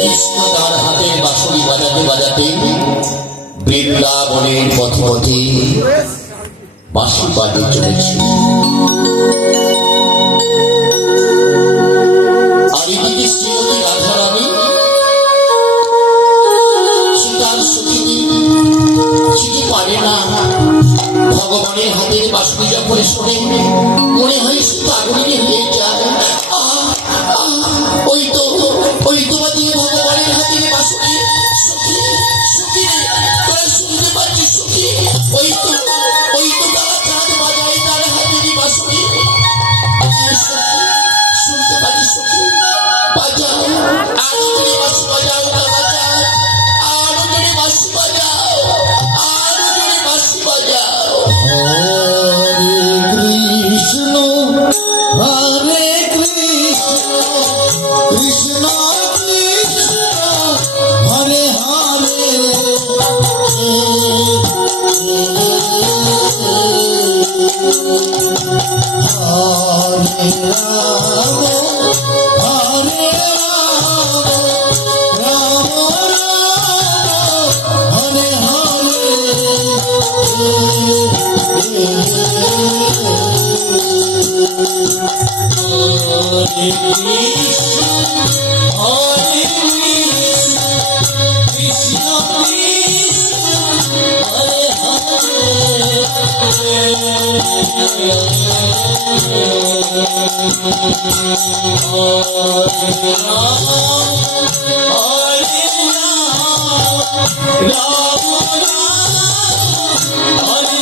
কৃষ্ণ তার হাতের বাঁশরি বাজাতে বাজাতে বৃন্দাবনের পথে পথে বাঁশি বাজিয়ে চলেছে। আর এদিকে শ্রীমতী রাধারানী সে তার সখীকে চিনতে পারে না। ভগবানের হাতের বাঁশরি যখন শোনে মনে হয় সে পাগলিনী হয়ে যায়। ওই তো বাজিয়ে ভগবানের হাতের বাঁশরি। সখী সখী তোরা শুনতে পাচ্ছিস সখী? ওই তো তারা চাঁদ বাজায় তার হাতের বাঁশরি। শুনতে পাচ্ছিস সখী? বাজাও আরো জোরে বাঁশি বাজাও তারা চাঁদ, আরো জোরে বাঁশি বাজাও, আরো জোরে বাঁশি বাজাও। হরে কৃষ্ণ কৃষ্ণ কৃষ্ণ হরে হরে হরে রাম হরে রাম রাম রাম হরে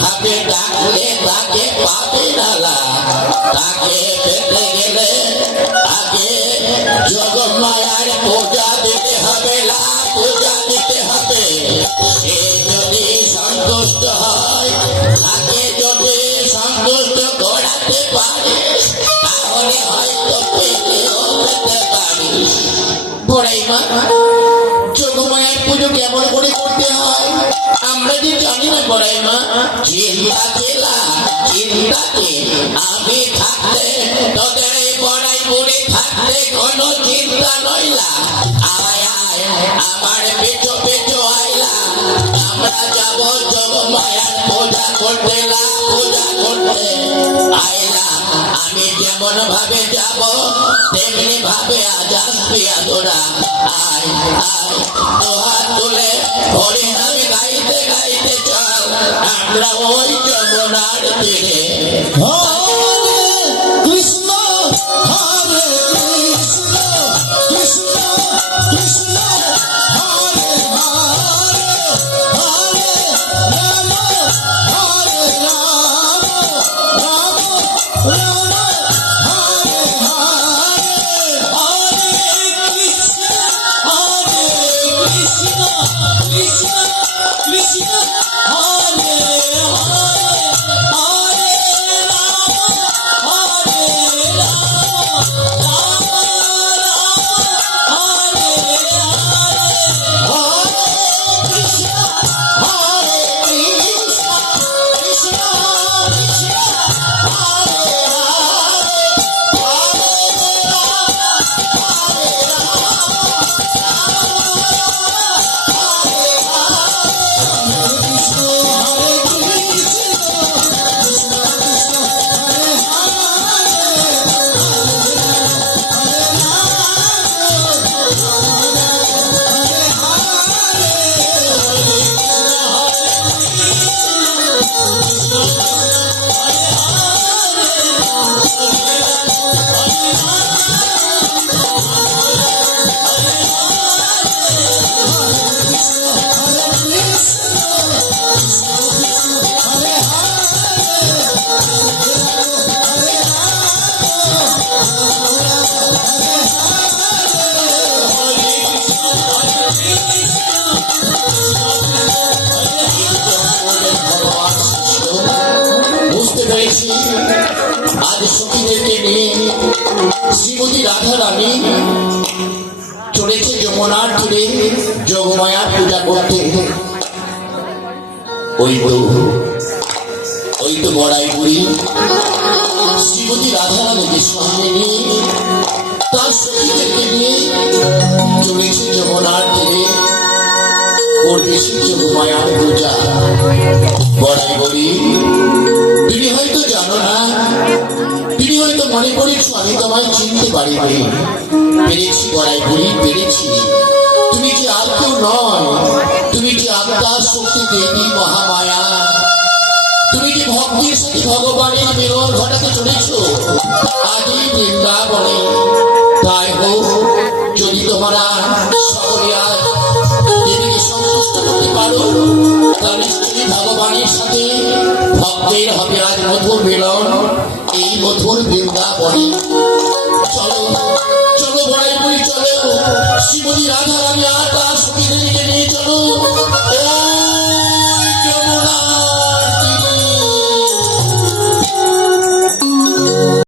ভাবে ডাকলে তাকে পাবে না, তাকে পেতে গেলে আগে জগমায়ার পূজা দিতে হবে, পূজা দিতে হবে। সে যদি সন্তুষ্ট হয়, তাকে যদি সন্তুষ্ট করাতে পারে, তাহলে হয়তো পেতেও পেতে পারিস। বড়াই মা, জগমায়ার পুজো কেমন করে করতে হয় আমরা যে জানি না বড়াই মা। চিন্তাতে আমি থাকতে, তোদের বড়াই বুড়ি থাকতে কোনো চিন্তা নইলা। আয় আয় আমার পেছো পেছো আইলা, আমরা যাব জগমায়ার পূজা করতে, পূজা করতে আইলা। আমি যেমন ভাবে যাব তেমনি ভাবে আজ আসবি আদরা। আয় আয় তোহার তুলে হরে নামে গাইতে গাইতে চল আমরা ওই যমুনার তীরে। হরে কৃষ্ণ হরে কৃষ্ণ কৃষ্ণ কৃষ্ণ হরে হরে হরে রাম হরে রাম রাম রাম হরে হরে হরে কৃষ্ণ কৃষ্ণ হরে শ্রীমতী রাধা রানী চলেছে যমুনার তীরে যোগমায়ার পূজা করতে। ওই তো বড়াই বুড়ি শ্রীমতী রাধা রানীকে সঙ্গে নিয়ে তার সখীদেরকে নিয়ে চলেছে যমুনার তীরে করবে সে যোগমায়ার পূজা। বড়াই বুড়ি তুমি হয়তো জানো না, তুমি হয়তো মনে করেছো আমি তোমায় চিনতে পারিনি। পেরেছি বড়াই বুড়ি, পেরেছি। তুমি যে আর কেউ নয়, তুমি যে আত্মার শক্তি দেবী মহামায়া। তুমি যে ভক্তির সাথে ভগবানের মিলন ঘটাতে চলেছো আজই বৃন্দাবনে। তাই হোক, যদি তোমরা সকলে আজ দেবীকে সন্তুষ্ট করতে পারো, তাহলে নিশ্চয়ই ভগবানের সাথে ভক্তের হবে আজ মধুর মিলন এই মধুর বৃন্দাবনে। চলো চলো বড়াই বুড়ি, চলো শ্রীমতী রাধা রানী আর তার সখীদেরকে নিয়ে চলো।